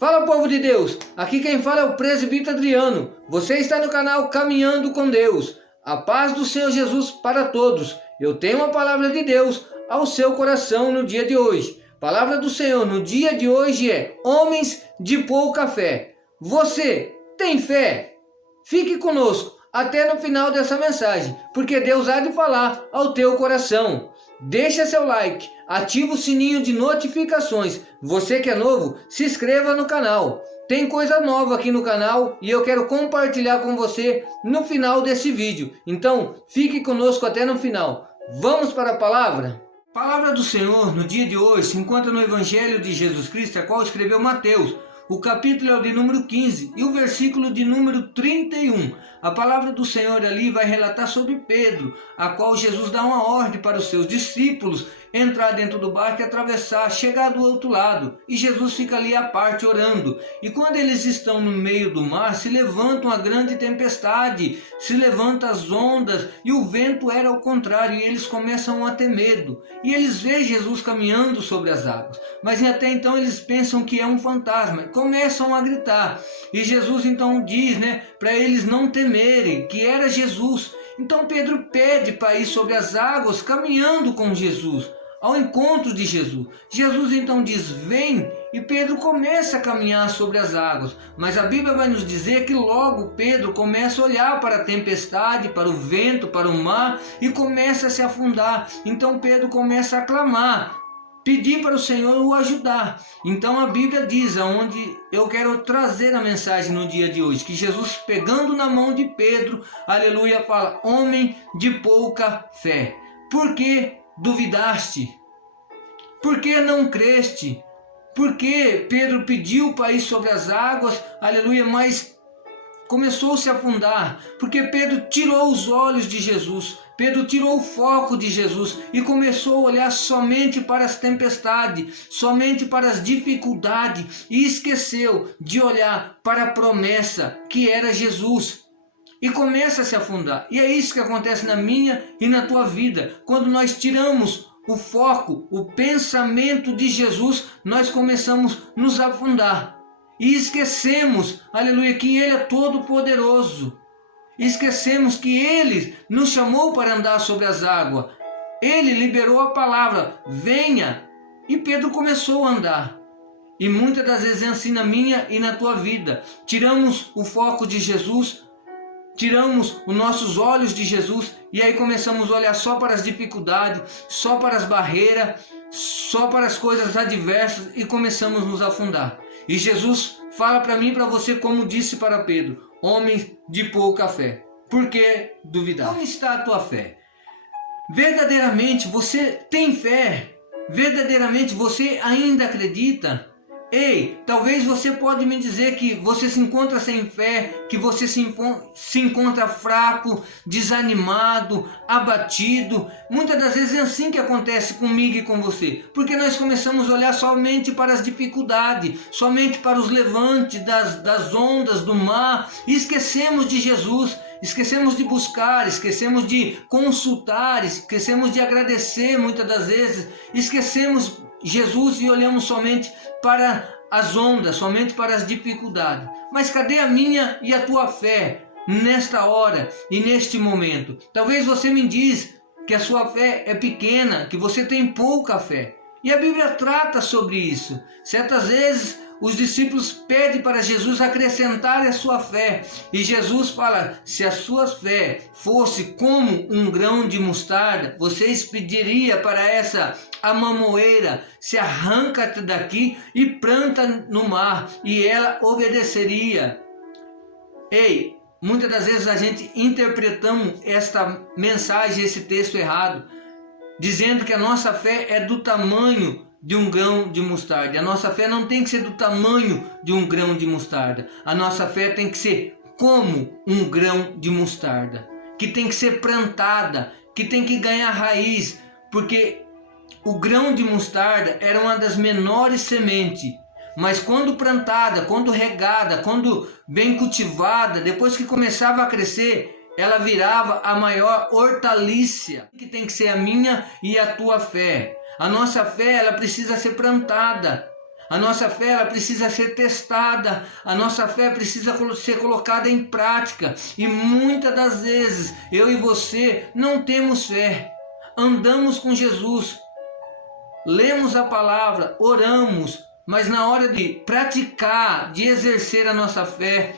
Fala, povo de Deus, aqui quem fala é o presbítero Adriano. Você está no canal Caminhando com Deus. A paz do Senhor Jesus para todos. Eu tenho uma palavra de Deus ao seu coração no dia de hoje. Palavra do Senhor no dia de hoje é: homens de pouca fé. Você tem fé? Fique conosco até no final dessa mensagem, porque Deus há de falar ao teu coração. Deixa seu like, ativa o sininho de notificações. Você que é novo, se inscreva no canal. Tem coisa nova aqui no canal e eu quero compartilhar com você no final desse vídeo. Então, fique conosco até no final. Vamos para a palavra? A palavra do Senhor no dia de hoje se encontra no Evangelho de Jesus Cristo, a qual escreveu Mateus. O capítulo é o de número 15 e o versículo de número 31. A palavra do Senhor ali vai relatar sobre Pedro, a qual Jesus dá uma ordem para os seus discípulos entrar dentro do barco e atravessar, chegar do outro lado. E Jesus fica ali à parte orando. E quando eles estão no meio do mar, se levanta uma grande tempestade, se levantam as ondas e o vento era ao contrário e eles começam a ter medo. E eles veem Jesus caminhando sobre as águas, mas até então eles pensam que é um fantasma, começam a gritar. E Jesus então diz, para eles não temerem, que era Jesus. Então Pedro pede para ir sobre as águas, caminhando com Jesus, ao encontro de Jesus. Jesus então diz: vem, e Pedro começa a caminhar sobre as águas. Mas a Bíblia vai nos dizer que logo Pedro começa a olhar para a tempestade, para o vento, para o mar, e começa a se afundar. Então Pedro começa a clamar, pedir para o Senhor o ajudar. Então a Bíblia diz, aonde eu quero trazer a mensagem no dia de hoje, que Jesus, pegando na mão de Pedro, aleluia, fala: homem de pouca fé, por que duvidaste? Por que não creste? Porque Pedro pediu para ir sobre as águas, aleluia, mas começou a se afundar, porque Pedro tirou os olhos de Jesus, Pedro tirou o foco de Jesus e começou a olhar somente para as tempestades, somente para as dificuldades, e esqueceu de olhar para a promessa que era Jesus. E começa a se afundar. E é isso que acontece na minha e na tua vida. Quando nós tiramos o foco, o pensamento de Jesus, nós começamos a nos afundar. E esquecemos, aleluia, que Ele é todo poderoso. Esquecemos que Ele nos chamou para andar sobre as águas. Ele liberou a palavra: venha. E Pedro começou a andar. E muitas das vezes é assim na minha e na tua vida. Tiramos o foco de Jesus, tiramos os nossos olhos de Jesus, e aí começamos a olhar só para as dificuldades, só para as barreiras, só para as coisas adversas, e começamos a nos afundar. E Jesus fala para mim e para você, como disse para Pedro: homens de pouca fé, por que duvidar? Como está a tua fé? Verdadeiramente você tem fé? Verdadeiramente você ainda acredita? Ei, talvez você pode me dizer que você se encontra sem fé, que você se encontra fraco, desanimado, abatido. Muitas das vezes é assim que acontece comigo e com você, porque nós começamos a olhar somente para as dificuldades, somente para os levantes das ondas do mar, e esquecemos de Jesus. Esquecemos de buscar, esquecemos de consultar, esquecemos de agradecer muitas das vezes, esquecemos Jesus e olhamos somente para as ondas, somente para as dificuldades. Mas cadê a minha e a tua fé nesta hora e neste momento? Talvez você me diz que a sua fé é pequena, que você tem pouca fé. E a Bíblia trata sobre isso. Certas vezes os discípulos pedem para Jesus acrescentar a sua fé. E Jesus fala: se a sua fé fosse como um grão de mostarda, vocês pediriam para essa amamoeira: se arranca-te daqui e planta no mar, e ela obedeceria. Ei, muitas das vezes a gente interpretamos esta mensagem, esse texto errado, dizendo que a nossa fé é do tamanho de um grão de mostarda. A nossa fé não tem que ser do tamanho de um grão de mostarda. A nossa fé tem que ser como um grão de mostarda, que tem que ser plantada, que tem que ganhar raiz, porque o grão de mostarda era uma das menores sementes, mas quando plantada, quando regada, quando bem cultivada, depois que começava a crescer, ela virava a maior hortaliça. Que tem que ser a minha e a tua fé. A nossa fé, ela precisa ser plantada. A nossa fé ela precisa ser testada, a nossa fé precisa ser colocada em prática. E muitas das vezes eu e você não temos fé. Andamos com Jesus, lemos a palavra, oramos, mas na hora de praticar, de exercer a nossa fé,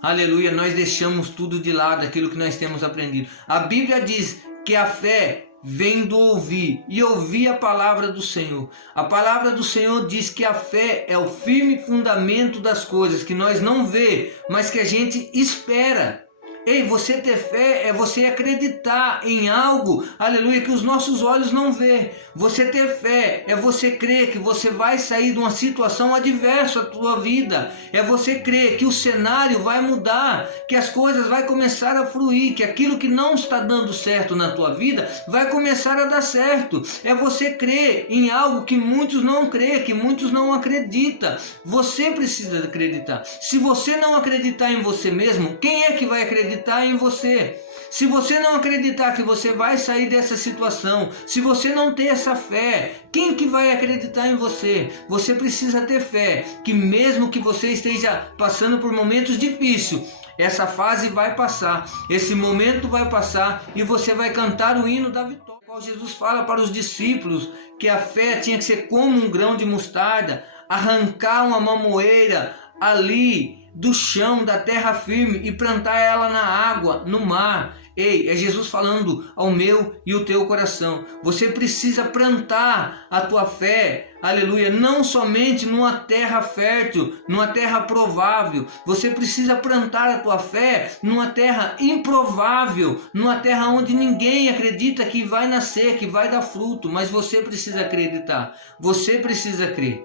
aleluia, nós deixamos tudo de lado, aquilo que nós temos aprendido. A Bíblia diz que a fé vem do ouvir, e ouvir a palavra do Senhor. A palavra do Senhor diz que a fé é o firme fundamento das coisas que nós não vê, mas que a gente espera. Ei, você ter fé é você acreditar em algo, aleluia, que os nossos olhos não vê. Você ter fé é você crer que você vai sair de uma situação adversa à tua vida. É você crer que o cenário vai mudar, que as coisas vão começar a fluir, que aquilo que não está dando certo na tua vida vai começar a dar certo. É você crer em algo que muitos não crê, que muitos não acreditam. Você precisa acreditar. Se você não acreditar em você mesmo, quem é que vai acreditar em você? Se você não acreditar que você vai sair dessa situação, se você não ter essa fé, quem que vai acreditar em você? Você precisa ter fé, que mesmo que você esteja passando por momentos difíceis, essa fase vai passar, esse momento vai passar e você vai cantar o hino da vitória. Jesus fala para os discípulos que a fé tinha que ser como um grão de mostarda, arrancar uma mamoeira ali do chão, da terra firme e plantar ela na água, no mar. Ei, é Jesus falando ao meu e o teu coração. Você precisa plantar a tua fé, aleluia, não somente numa terra fértil, numa terra provável. Você precisa plantar a tua fé numa terra improvável, numa terra onde ninguém acredita que vai nascer, que vai dar fruto, mas você precisa acreditar, você precisa crer.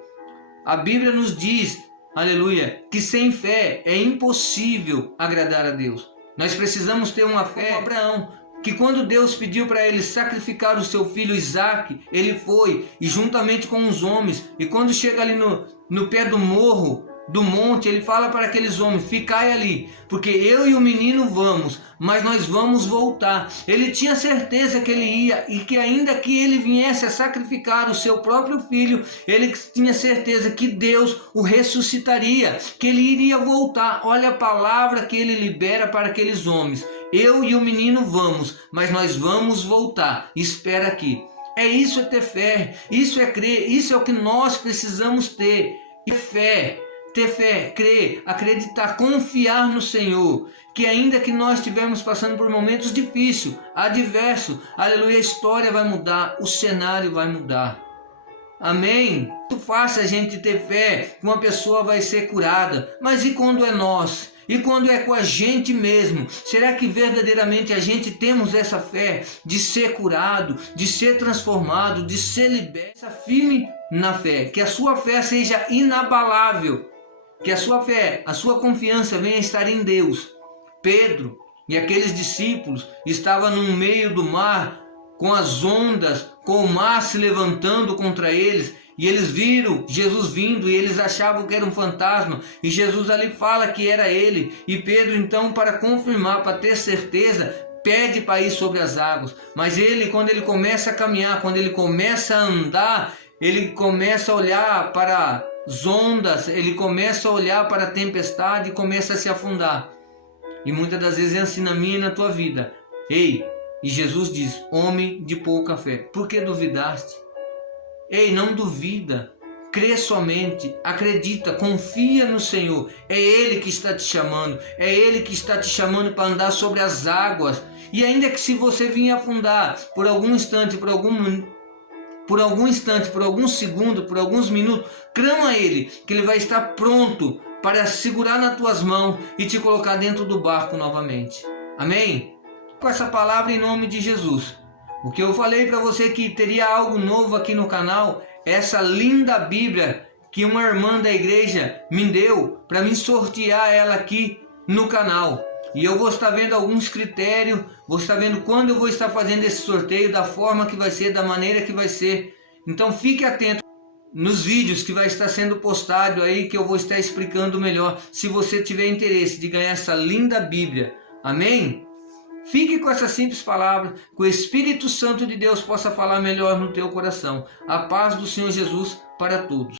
A Bíblia nos diz, aleluia, que sem fé é impossível agradar a Deus. Nós precisamos ter uma fé como Abraão, que quando Deus pediu para ele sacrificar o seu filho Isaque, ele foi, e juntamente com os homens, e quando chega ali no pé do morro, do monte, ele fala para aqueles homens: ficai ali, porque eu e o menino vamos, mas nós vamos voltar. Ele tinha certeza que ele ia, e que ainda que ele viesse a sacrificar o seu próprio filho, ele tinha certeza que Deus o ressuscitaria, que ele iria voltar. Olha a palavra que ele libera para aqueles homens: eu e o menino vamos, mas nós vamos voltar, espera aqui. É isso, é ter fé, isso é crer, isso é o que nós precisamos ter. E fé, ter fé, crer, acreditar, confiar no Senhor, que ainda que nós estivermos passando por momentos difíceis, adversos, aleluia, a história vai mudar, o cenário vai mudar. Amém? Muito fácil a gente ter fé que uma pessoa vai ser curada, mas e quando é nós? E quando é com a gente mesmo? Será que verdadeiramente a gente temos essa fé de ser curado, de ser transformado, de ser liberto? Firme na fé, que a sua fé seja inabalável, que a sua fé, a sua confiança venha estar em Deus. Pedro e aqueles discípulos estavam no meio do mar, com as ondas, com o mar se levantando contra eles, e eles viram Jesus vindo e eles achavam que era um fantasma, e Jesus ali fala que era ele, e Pedro então, para confirmar, para ter certeza, pede para ir sobre as águas. Mas ele, quando ele começa a caminhar, quando ele começa a andar, ele começa a olhar para as ondas, ele começa a olhar para a tempestade e começa a se afundar. E muitas das vezes é assim na minha e na tua vida. Ei, e Jesus diz: homem de pouca fé, por que duvidaste? Ei, não duvida, crê somente, acredita, confia no Senhor. É Ele que está te chamando, é Ele que está te chamando para andar sobre as águas. E ainda que se você vir afundar por algum instante, por alguns segundos, por alguns minutos, clama a Ele, que Ele vai estar pronto para segurar nas tuas mãos e te colocar dentro do barco novamente. Amém? Com essa palavra em nome de Jesus. O que eu falei para você que teria algo novo aqui no canal, essa linda Bíblia que uma irmã da igreja me deu para mim sortear ela aqui no canal. E eu vou estar vendo alguns critérios, vou estar vendo quando eu vou estar fazendo esse sorteio, da forma que vai ser, da maneira que vai ser. Então fique atento nos vídeos que vai estar sendo postado aí, que eu vou estar explicando melhor, se você tiver interesse de ganhar essa linda Bíblia. Amém? Fique com essa simples palavra, que o Espírito Santo de Deus possa falar melhor no teu coração. A paz do Senhor Jesus para todos.